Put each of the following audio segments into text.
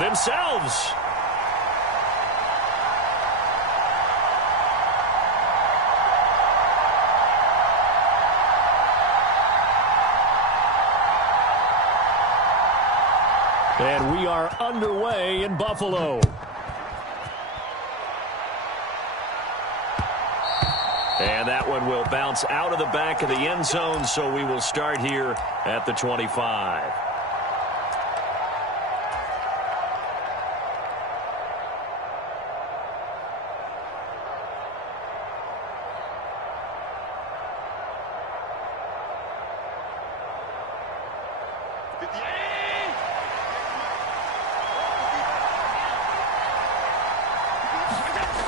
themselves. And we are underway in Buffalo. And that one will bounce out of the back of the end zone, so we will start here at the 25.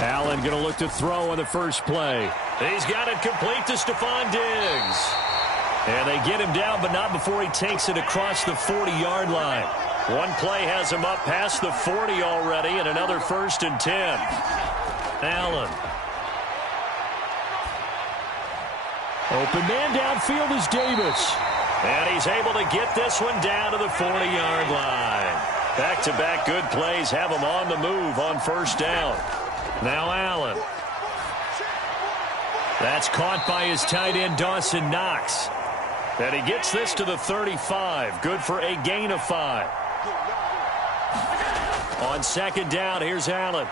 Allen going to look to throw on the first play. He's got it complete to Stephon Diggs. And they get him down, but not before he takes it across the 40-yard line. One play has him up past the 40 already, and another 1st and 10. Allen. Open man downfield is Davis. And he's able to get this one down to the 40-yard line. Back-to-back good plays have him on the move on 1st down. Now Allen. That's caught by his tight end, Dawson Knox. And he gets this to the 35. Good for a gain of 5. On 2nd down, here's Allen.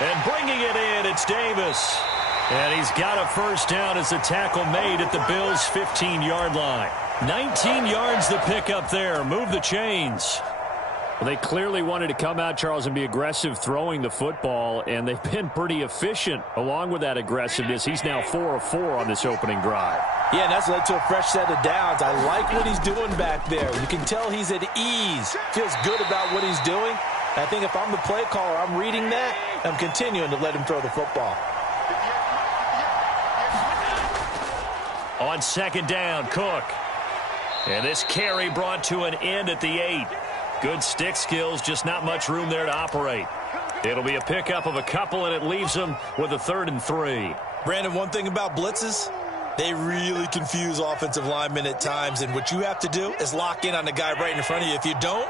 And bringing it in, it's Davis. And he's got a 1st down as the tackle made at the Bills' 15-yard line. 19 yards the pickup there. Move the chains. Well, they clearly wanted to come out, Charles, and be aggressive throwing the football, and they've been pretty efficient along with that aggressiveness. He's now 4 of 4 on this opening drive. Yeah, and that's led to a fresh set of downs. I like what he's doing back there. You can tell he's at ease. Feels good about what he's doing. I think if I'm the play caller, I'm reading that. I'm continuing to let him throw the football. On 2nd down, Cook. And this carry brought to an end at the 8. Good stick skills, just not much room there to operate. It'll be a pickup of a couple, and it leaves them with a 3rd and 3. Brandon, one thing about blitzes, they really confuse offensive linemen at times, and what you have to do is lock in on the guy right in front of you. If you don't,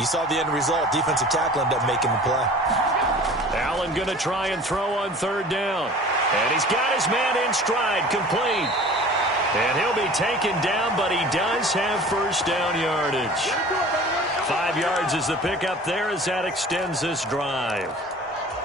you saw the end result. Defensive tackle ended up making the play. Allen going to try and throw on 3rd down. And he's got his man in stride, complete. And he'll be taken down, but he does have 1st down yardage. 5 yards is the pickup there as that extends this drive.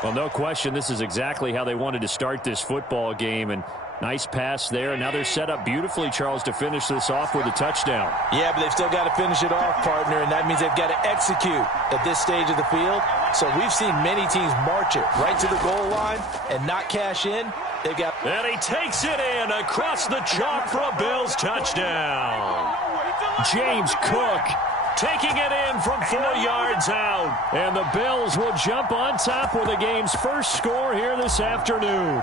Well, no question, this is exactly how they wanted to start this football game. And nice pass there. Now they're set up beautifully, Charles, to finish this off with a touchdown. Yeah, but they've still got to finish it off, partner, and that means they've got to execute at this stage of the field. So we've seen many teams march it right to the goal line and not cash in. They've got... And he takes it in across the chalk for a Bills touchdown. James Cook taking it in from 4 yards out. And the Bills will jump on top with the game's first score here this afternoon.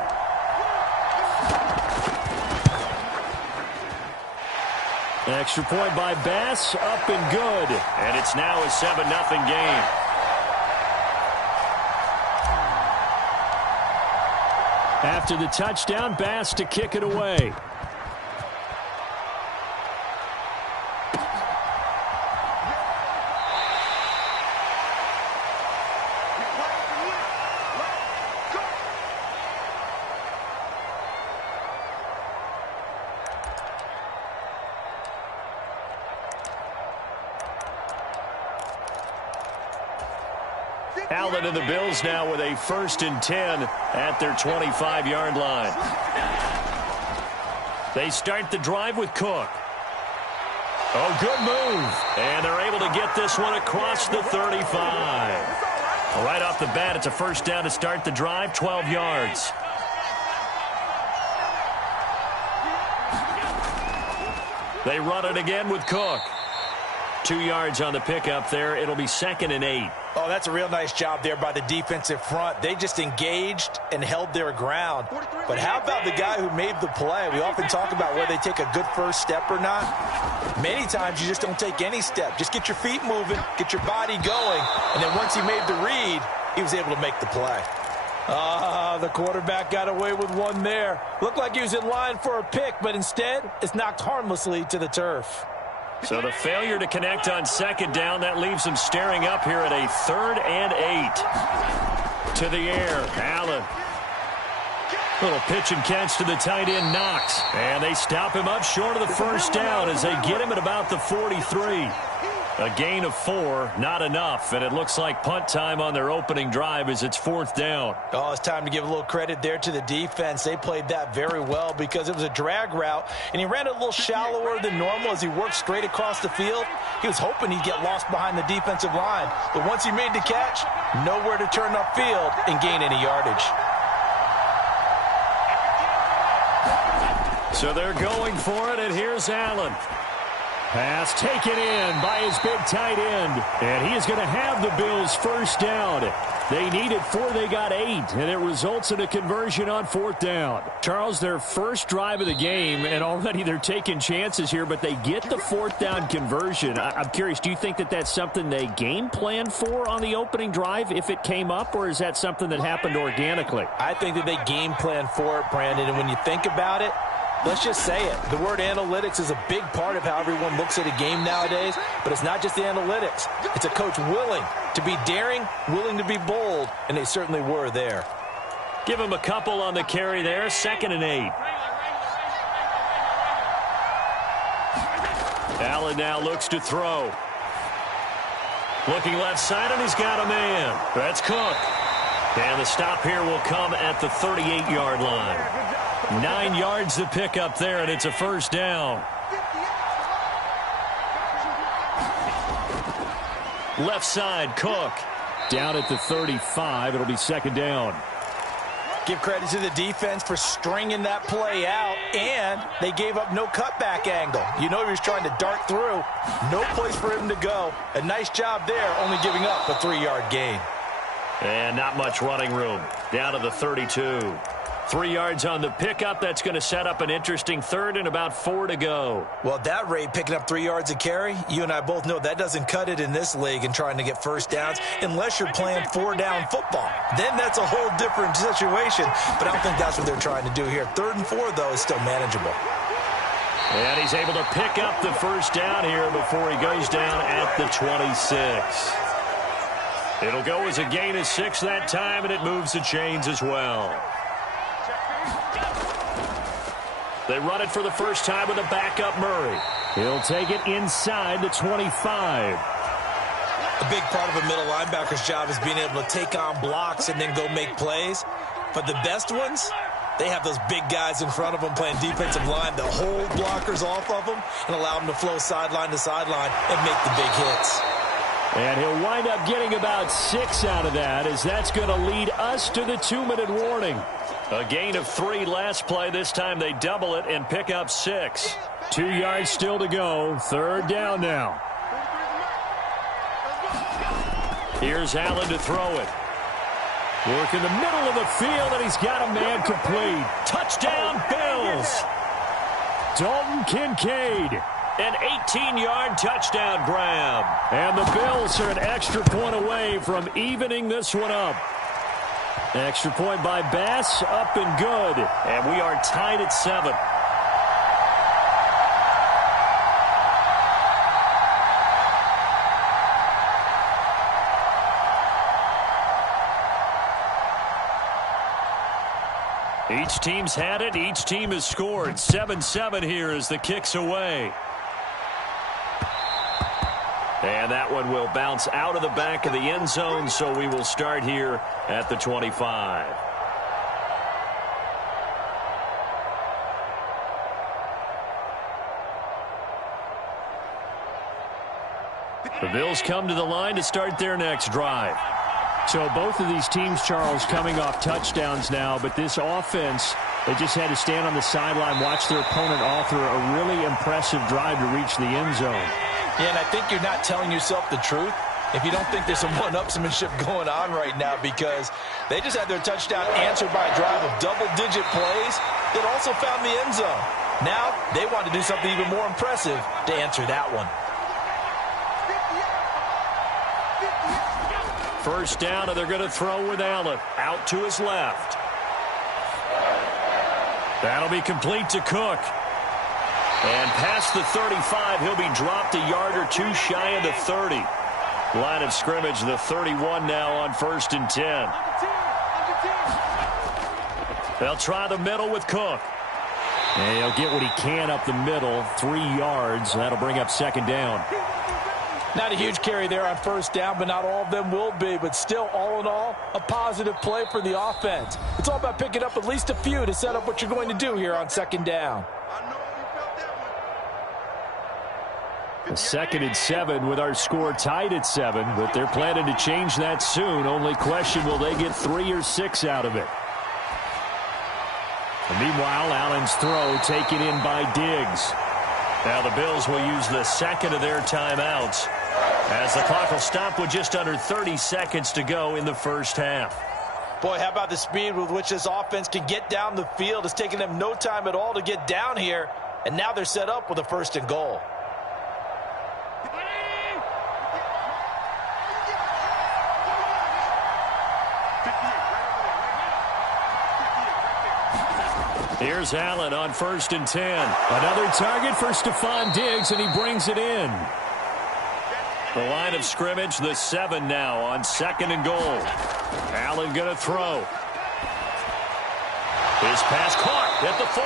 Extra point by Bass, up and good. And it's now a 7-0 game. After the touchdown, Bass to kick it away. Allen and the Bills now with a 1st and 10 at their 25-yard line. They start the drive with Cook. Oh, good move. And they're able to get this one across the 35. Right off the bat, it's a 1st down to start the drive, 12 yards. They run it again with Cook. 2 yards on the pickup there. It'll be 2nd and 8. Oh, that's a real nice job there by the defensive front. They just engaged and held their ground. But how about the guy who made the play? We often talk about whether they take a good first step or not. Many times you just don't take any step. Just get your feet moving, get your body going, and then once he made the read, he was able to make the play. The quarterback got away with one there. Looked like he was in line for a pick, but instead, it's knocked harmlessly to the turf. So the failure to connect on second down, that leaves them staring up here at a 3rd and 8. To the air, Allen. Little pitch and catch to the tight end, Knox. And they stop him up short of the first down as they get him at about the 43. A gain of 4, not enough, and it looks like punt time on their opening drive as it's 4th down. Oh, it's time to give a little credit there to the defense. They played that very well because it was a drag route, and he ran it a little shallower than normal as he worked straight across the field. He was hoping he'd get lost behind the defensive line, but once he made the catch, nowhere to turn upfield and gain any yardage. So they're going for it, and here's Allen. Pass taken in by his big tight end. And he is going to have the Bills' first down. They needed 4, they got 8, and it results in a conversion on 4th down. Charles, their first drive of the game, and already they're taking chances here, but they get the 4th down conversion. I'm curious, do you think that that's something they game planned for on the opening drive if it came up, or is that something that happened organically? I think that they game planned for it, Brandon, and when you think about it, let's just say it. The word analytics is a big part of how everyone looks at a game nowadays, but it's not just the analytics. It's a coach willing to be daring, willing to be bold, and they certainly were there. Give him a couple on the carry there, 2nd and 8. Allen now looks to throw. Looking left side, and he's got a man. That's Cook. And the stop here will come at the 38-yard line. 9 yards to pick up there, and it's a first down. Left side, Cook. Down at the 35. It'll be 2nd down. Give credit to the defense for stringing that play out, and they gave up no cutback angle. You know he was trying to dart through. No place for him to go. A nice job there, only giving up a 3-yard gain. And not much running room. Down to the 32. 3 yards on the pickup. That's going to set up an interesting 3rd and about 4 to go. Well, at that rate, picking up 3 yards a carry, you and I both know that doesn't cut it in this league and trying to get first downs unless you're playing 4-down football. Then that's a whole different situation, but I don't think that's what they're trying to do here. 3rd and 4, though, is still manageable. And he's able to pick up the first down here before he goes down at the 26. It'll go as a gain of 6 that time, and it moves the chains as well. They run it for the first time with a backup Murray. He'll take it inside the 25. A big part of a middle linebacker's job is being able to take on blocks and then go make plays. But the best ones, they have those big guys in front of them playing defensive line that hold blockers off of them and allow them to flow sideline to sideline and make the big hits. And he'll wind up getting about 6 out of that, as that's going to lead us to the 2-minute warning. A gain of 3 last play. This time they double it and pick up 6. 2 yards still to go. 3rd down now. Here's Allen to throw it. Work in the middle of the field, and he's got a man complete. Touchdown, Bills. Dalton Kincaid. An 18-yard touchdown grab. And the Bills are an extra point away from evening this one up. Extra point by Bass, up and good. And we are tied at 7. Each team's had it. Each team has scored. 7-7 here as the kick's away. And that one will bounce out of the back of the end zone, so we will start here at the 25. The Bills come to the line to start their next drive. So both of these teams, Charles, coming off touchdowns now, but this offense, they just had to stand on the sideline, watch their opponent author a really impressive drive to reach the end zone. Yeah, and I think you're not telling yourself the truth if you don't think there's some one-upsmanship going on right now, because they just had their touchdown answered by a drive of double-digit plays that also found the end zone. Now they want to do something even more impressive to answer that one. First down, and they're going to throw with Allen. Out to his left. That'll be complete to Cook. And past the 35, he'll be dropped a yard or two shy of the 30. Line of scrimmage, the 31 now on 1st and 10. They'll try the middle with Cook. And he'll get what he can up the middle, 3 yards. That'll bring up 2nd down. Not a huge carry there on 1st down, but not all of them will be. But still, all in all, a positive play for the offense. It's all about picking up at least a few to set up what you're going to do here on 2nd down. A 2nd and 7 with our score tied at 7, but they're planning to change that soon. Only question, will they get 3 or 6 out of it? And meanwhile, Allen's throw taken in by Diggs. Now the Bills will use the 2nd of their timeouts as the clock will stop with just under 30 seconds to go in the 1st half. Boy, how about the speed with which this offense can get down the field? It's taking them no time at all to get down here, and now they're set up with a 1st and goal. Here's Allen on 1st and 10. Another target for Stephon Diggs, and he brings it in. The line of scrimmage, the 7 now on 2nd and goal. Allen going to throw. His pass caught at the 4.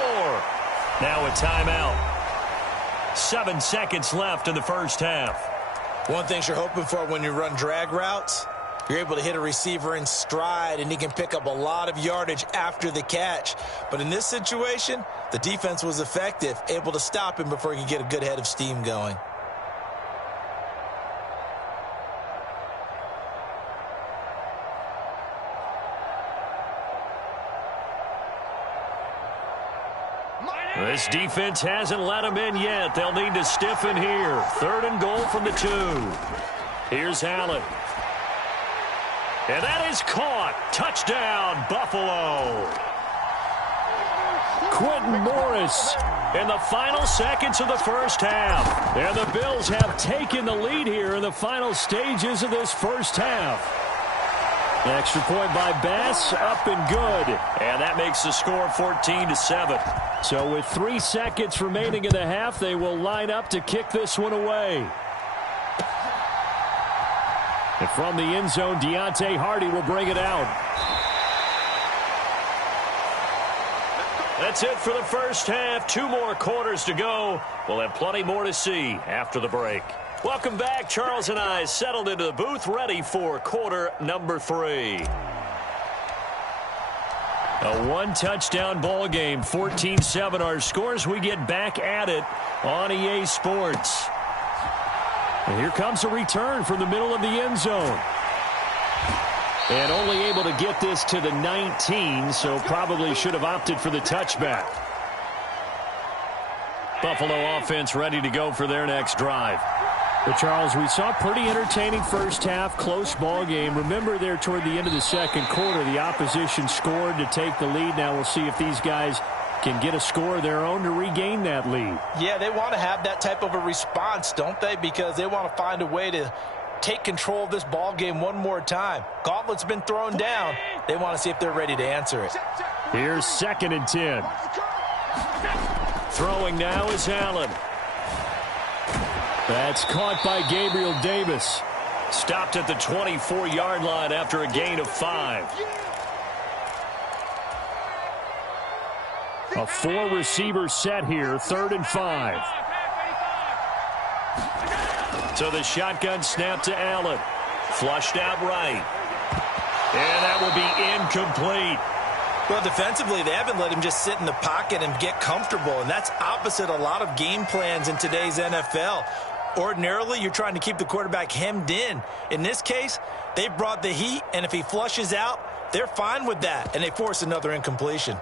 Now a timeout. 7 seconds left in the 1st half. One thing you're hoping for when you run drag routes, you're able to hit a receiver in stride, and he can pick up a lot of yardage after the catch. But in this situation, the defense was effective, able to stop him before he could get a good head of steam going. This defense hasn't let him in yet. They'll need to stiffen here. 3rd and goal from the 2. Here's Allen. And that is caught. Touchdown, Buffalo. Quentin Morris in the final seconds of the 1st half. And the Bills have taken the lead here in the final stages of this 1st half. An extra point by Bass, up and good. And that makes the score 14-7. So with 3 seconds remaining in the half, they will line up to kick this one away. And from the end zone, Deontay Hardy will bring it out. That's it for the 1st half. 2 more quarters to go. We'll have plenty more to see after the break. Welcome back. Charles and I settled into the booth, ready for quarter number 3. A 1-touchdown ball game, 14-7 our scores. We get back at it on EA Sports. And here comes a return from the middle of the end zone. And only able to get this to the 19, so probably should have opted for the touchback. Buffalo offense ready to go for their next drive. But, Charles, we saw a pretty entertaining 1st half, close ball game. Remember there toward the end of the 2nd quarter, the opposition scored to take the lead. Now we'll see if these guys can get a score of their own to regain that lead. Yeah, they want to have that type of a response, don't they? Because they want to find a way to take control of this ball game one more time. Gauntlet's been thrown down. They want to see if they're ready to answer it. Here's 2nd and 10. Throwing now is Allen. That's caught by Gabriel Davis. Stopped at the 24-yard line after a gain of 5. A 4-receiver set here, 3rd and 5. So the shotgun snap to Allen. Flushed out right. And that will be incomplete. Well, defensively, they haven't let him just sit in the pocket and get comfortable, and that's opposite a lot of game plans in today's NFL. Ordinarily, you're trying to keep the quarterback hemmed in. In this case, they brought the heat, and if he flushes out, they're fine with that, and they force another incompletion.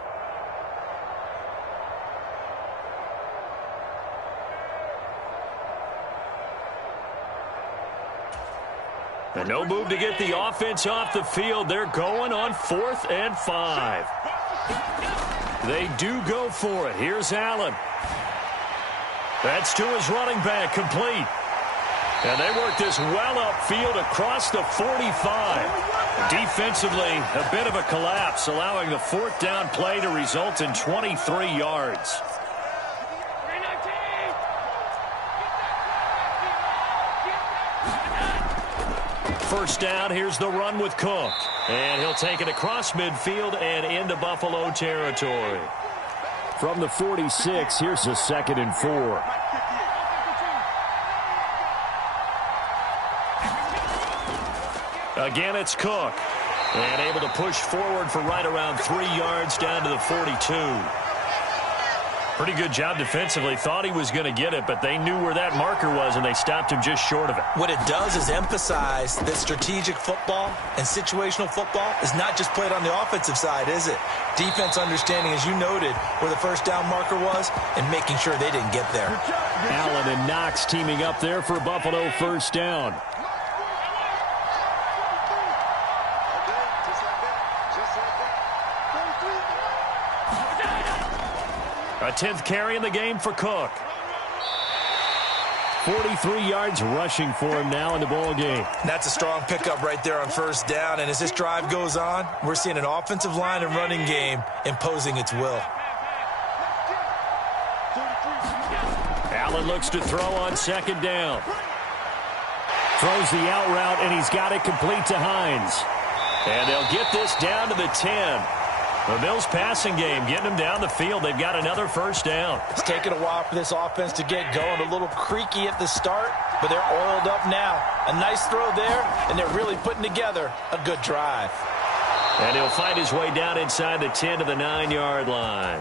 And no move to get the offense off the field. They're going on 4th and 5. They do go for it. Here's Allen. That's to his running back, complete. And they work this well upfield across the 45. Defensively, a bit of a collapse, allowing the 4th down play to result in 23 yards. first down. Here's the run with Cook. And he'll take it across midfield and into Buffalo territory. From the 46, here's a 2nd and 4. Again, it's Cook. And able to push forward for right around 3 yards down to the 42. Pretty good job defensively. Thought he was going to get it, but they knew where that marker was, and they stopped him just short of it. What it does is emphasize that strategic football and situational football is not just played on the offensive side, is it? Defense understanding, as you noted, where the first down marker was and making sure they didn't get there. Allen and Knox teaming up there for Buffalo first down. A 10th carry in the game for Cook. 43 yards rushing for him now in the ball game. That's a strong pickup right there on first down. And as this drive goes on, we're seeing an offensive line and running game imposing its will. Allen looks to throw on 2nd down. Throws the out route, and he's got it complete to Hines. And they'll get this down to the 10. The Bills' passing game getting them down the field. They've got another first down. It's taken a while for this offense to get going. A little creaky at the start, but they're oiled up now. A nice throw there, and they're really putting together a good drive. And he'll find his way down inside the 10 to the 9-yard line.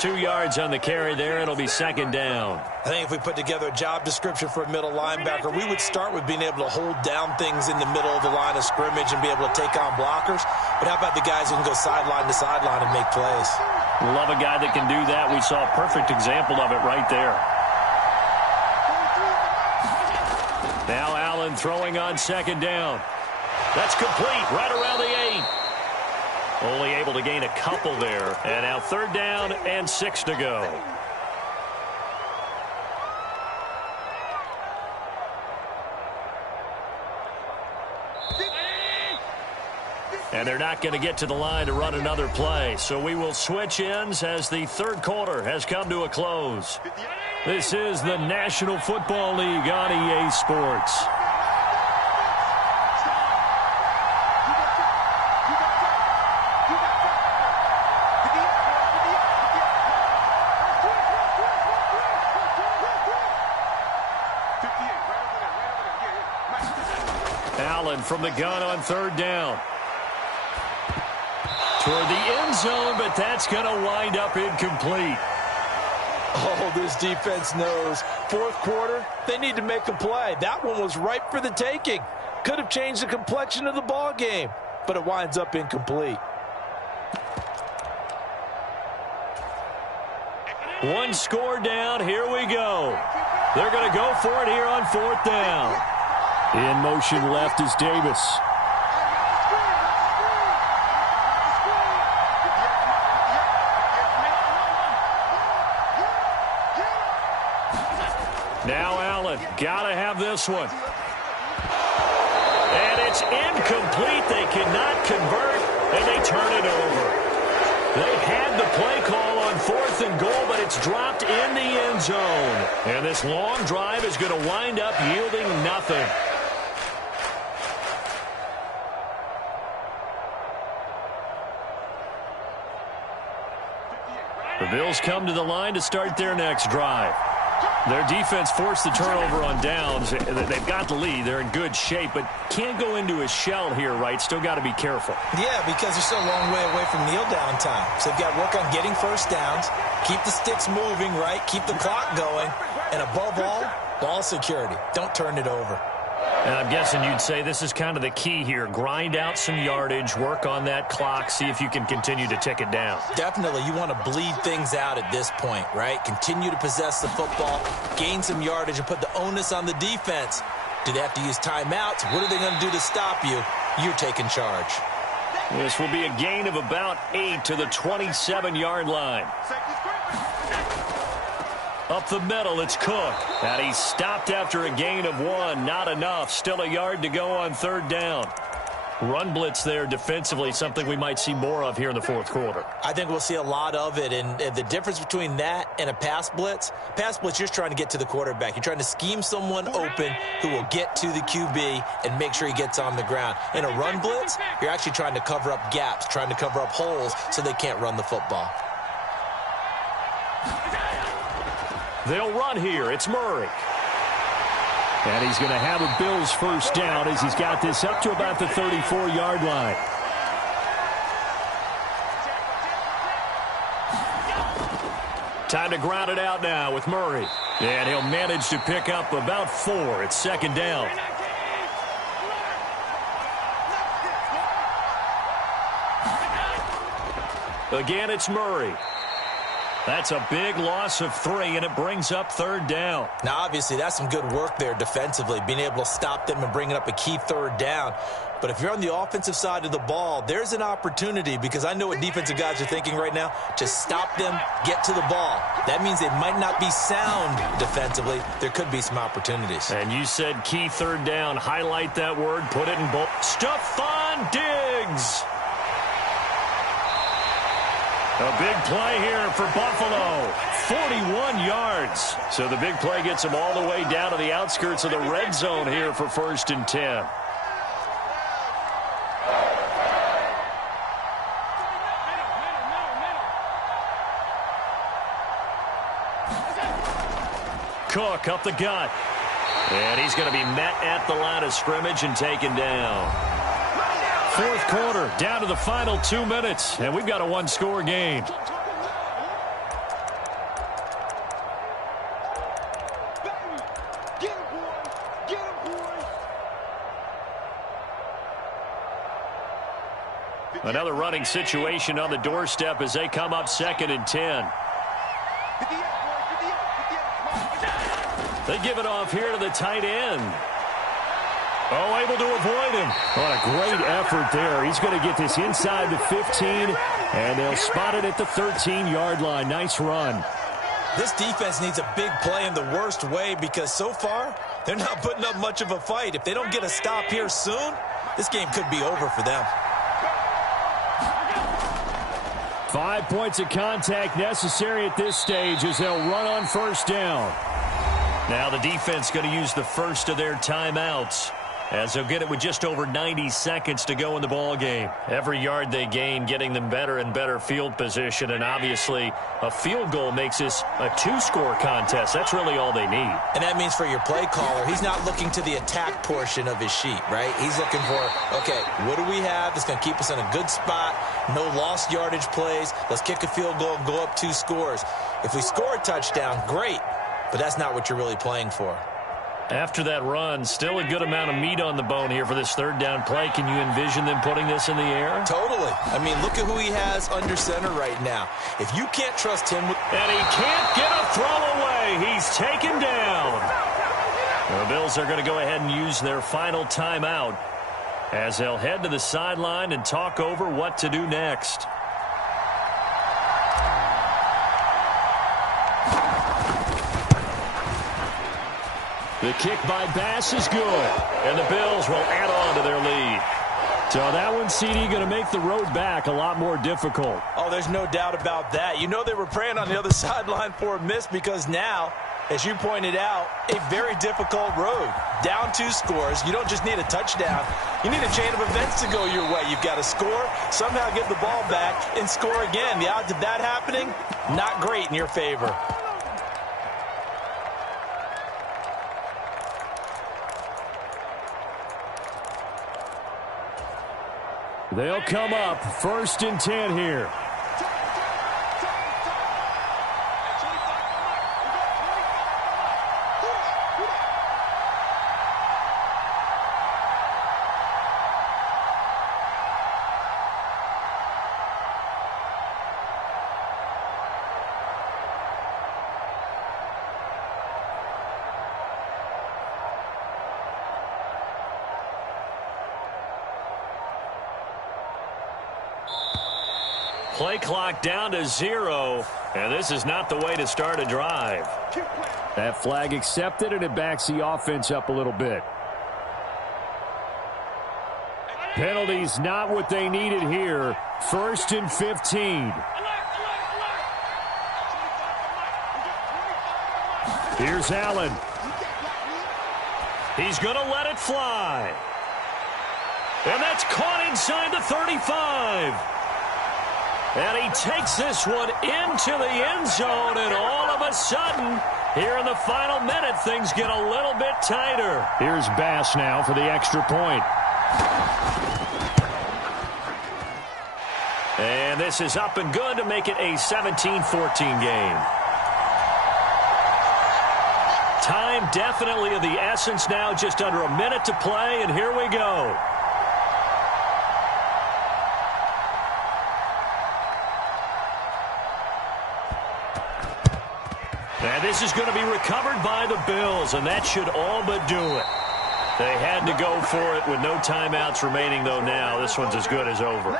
2 yards on the carry there. It'll be 2nd down. I think if we put together a job description for a middle linebacker, we would start with being able to hold down things in the middle of the line of scrimmage and be able to take on blockers. But how about the guys who can go sideline to sideline and make plays? Love a guy that can do that. We saw a perfect example of it right there. Now Allen throwing on 2nd down. That's complete right around the 8. Only able to gain a couple there. And now 3rd down and 6 to go. And they're not going to get to the line to run another play. So we will switch ends as the 3rd quarter has come to a close. This is the National Football League on EA Sports. Allen from the gun on 3rd down. Toward the end zone, but that's going to wind up incomplete. Oh, this defense knows. 4th quarter, they need to make a play. That one was ripe for the taking. Could have changed the complexion of the ball game, but it winds up incomplete. One score down. Here we go. They're going to go for it here on 4th down. In motion left is Davis. Now Allen, gotta have this one. And it's incomplete. They cannot convert, and they turn it over. They had the play call on 4th and goal, but it's dropped in the end zone. And this long drive is going to wind up yielding nothing. The Bills come to the line to start their next drive. Their defense forced the turnover on downs. They've got the lead. They're in good shape, but can't go into a shell here, right? Still got to be careful. Yeah, because they're still a long way away from kneel down time. So they've got to work on getting first downs, keep the sticks moving, right? Keep the clock going. And above all, ball security. Don't turn it over. And I'm guessing you'd say this is kind of the key here. Grind out some yardage, work on that clock, see if you can continue to tick it down. Definitely. You want to bleed things out at this point, right? Continue to possess the football, gain some yardage, and put the onus on the defense. Do they have to use timeouts? What are they going to do to stop you? You're taking charge. This will be a gain of about 8 to the 27-yard line. Up the middle, it's Cook. And he's stopped after a gain of 1. Not enough. Still a yard to go on 3rd down. Run blitz there defensively, something we might see more of here in the fourth quarter. I think we'll see a lot of it, and the difference between that and a pass blitz, you're just trying to get to the quarterback. You're trying to scheme someone open who will get to the QB and make sure he gets on the ground. In a run blitz, you're actually trying to cover up gaps, trying to cover up holes so they can't run the football. They'll run here. It's Murray. And he's going to have a Bills first down as he's got this up to about the 34-yard line. Time to ground it out now with Murray. And he'll manage to pick up about 4. It's second down. Again, it's Murray. That's a big loss of 3, and it brings up third down. Now, obviously, that's some good work there defensively, being able to stop them and bringing up a key third down. But if you're on the offensive side of the ball, there's an opportunity, because I know what defensive guys are thinking right now, to stop them, get to the ball. That means they might not be sound defensively. There could be some opportunities. And you said key third down. Highlight that word, put it in bold. Stephon Diggs. A big play here for Buffalo. 41 yards. So the big play gets them all the way down to the outskirts of the red zone here for 1st and 10. Cook up the gut. And he's going to be met at the line of scrimmage and taken down. Fourth quarter, down to the final 2 minutes, and we've got a one-score game. Another running situation on the doorstep as they come up 2nd and 10. They give it off here to the tight end. Oh, able to avoid him. What a great effort there. He's going to get this inside the 15, and they'll spot it at the 13-yard line. Nice run. This defense needs a big play in the worst way, because so far they're not putting up much of a fight. If they don't get a stop here soon, this game could be over for them. 5 points of contact necessary at this stage as they'll run on first down. Now the defense going to use the first of their timeouts, as they'll get it with just over 90 seconds to go in the ball game. Every yard they gain getting them better and better field position, and obviously a field goal makes this a 2-score contest. That's really all they need. And that means for your play caller, he's not looking to the attack portion of his sheet, right? He's looking for, okay, what do we have that's going to keep us in a good spot? No lost yardage plays. Let's kick a field goal and go up 2 scores. If we score a touchdown, great, but that's not what you're really playing for. After that run, still a good amount of meat on the bone here for this third down play. Can you envision them putting this in the air? Totally. I mean, look at who he has under center right now. If you can't trust him with... And he can't get a throw away. He's taken down. The Bills are going to go ahead and use their final timeout as they'll head to the sideline and talk over what to do next. The kick by Bass is good, and the Bills will add on to their lead. So that one, CD, going to make the road back a lot more difficult. Oh, there's no doubt about that. You know they were praying on the other sideline for a miss, because now, as you pointed out, a very difficult road. Down 2 scores. You don't just need a touchdown. You need a chain of events to go your way. You've got to score, somehow get the ball back, and score again. The odds of that happening, not great in your favor. They'll come up 1st and 10 here. Play clock down to 0, and this is not the way to start a drive. That flag accepted, and it backs the offense up a little bit. Penalties not what they needed here. 1st and 15. Here's Allen. He's going to let it fly. And that's caught inside the 35. And he takes this one into the end zone, and all of a sudden, here in the final minute, things get a little bit tighter. Here's Bass now for the extra point. And this is up and good to make it a 17-14 game. Time definitely of the essence now, just under a minute to play, and here we go. And this is going to be recovered by the Bills, and that should all but do it. They had to go for it with no timeouts remaining, though now. This one's as good as over.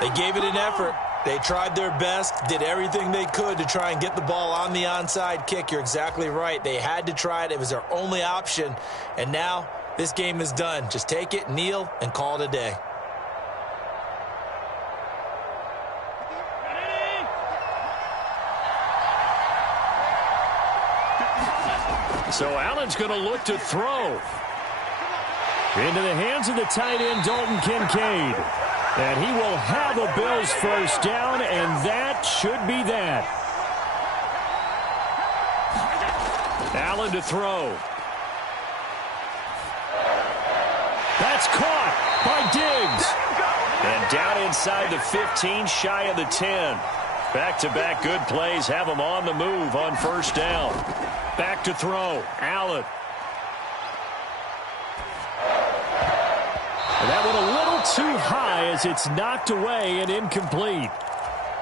They gave it an effort. They tried their best, did everything they could to try and get the ball on the onside kick. You're exactly right. They had to try it. It was their only option. And now this game is done. Just take it, kneel, and call it a day. So Allen's going to look to throw. Into the hands of the tight end, Dalton Kincaid. And he will have a Bills first down, and that should be that. Allen to throw. That's caught by Diggs. And down inside the 15, shy of the 10. Back-to-back good plays have him on the move on first down. Back to throw. Allen. And that one a little too high as it's knocked away and incomplete.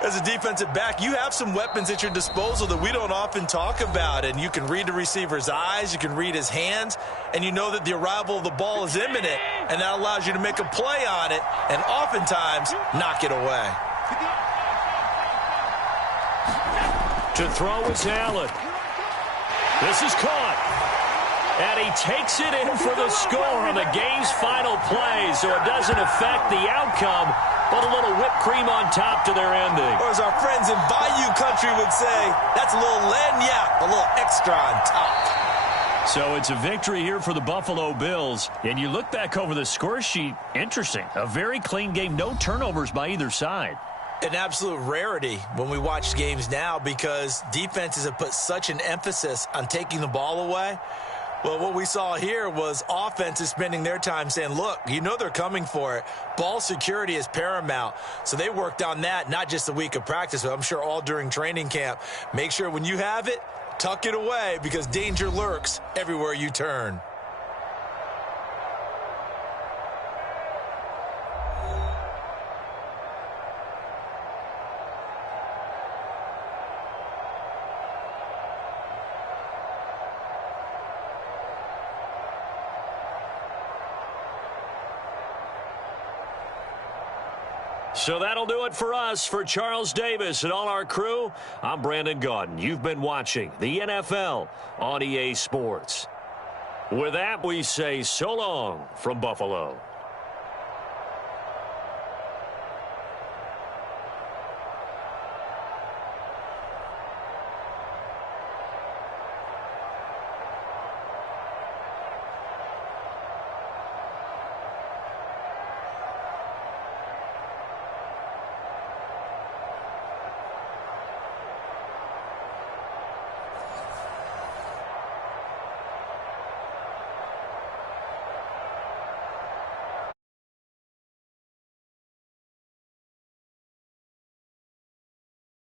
As a defensive back, you have some weapons at your disposal that we don't often talk about. And you can read the receiver's eyes, you can read his hands, and you know that the arrival of the ball is imminent. And that allows you to make a play on it and oftentimes knock it away. To throw is Allen. This is caught. And he takes it in for the score on the game's final play, so it doesn't affect the outcome, but a little whipped cream on top to their ending. Or as our friends in Bayou Country would say, that's a little lagniappe, a little extra on top. So it's a victory here for the Buffalo Bills. And you look back over the score sheet, interesting. A very clean game, no turnovers by either side. An absolute rarity when we watch games now because defenses have put such an emphasis on taking the ball away. Well, what we saw here was offenses spending their time saying, look, you know they're coming for it. Ball security is paramount. So they worked on that, not just a week of practice, but I'm sure all during training camp. Make sure when you have it, tuck it away because danger lurks everywhere you turn. So that'll do it for us. For Charles Davis and all our crew, I'm Brandon Gaudin. You've been watching the NFL on EA Sports. With that, we say so long from Buffalo.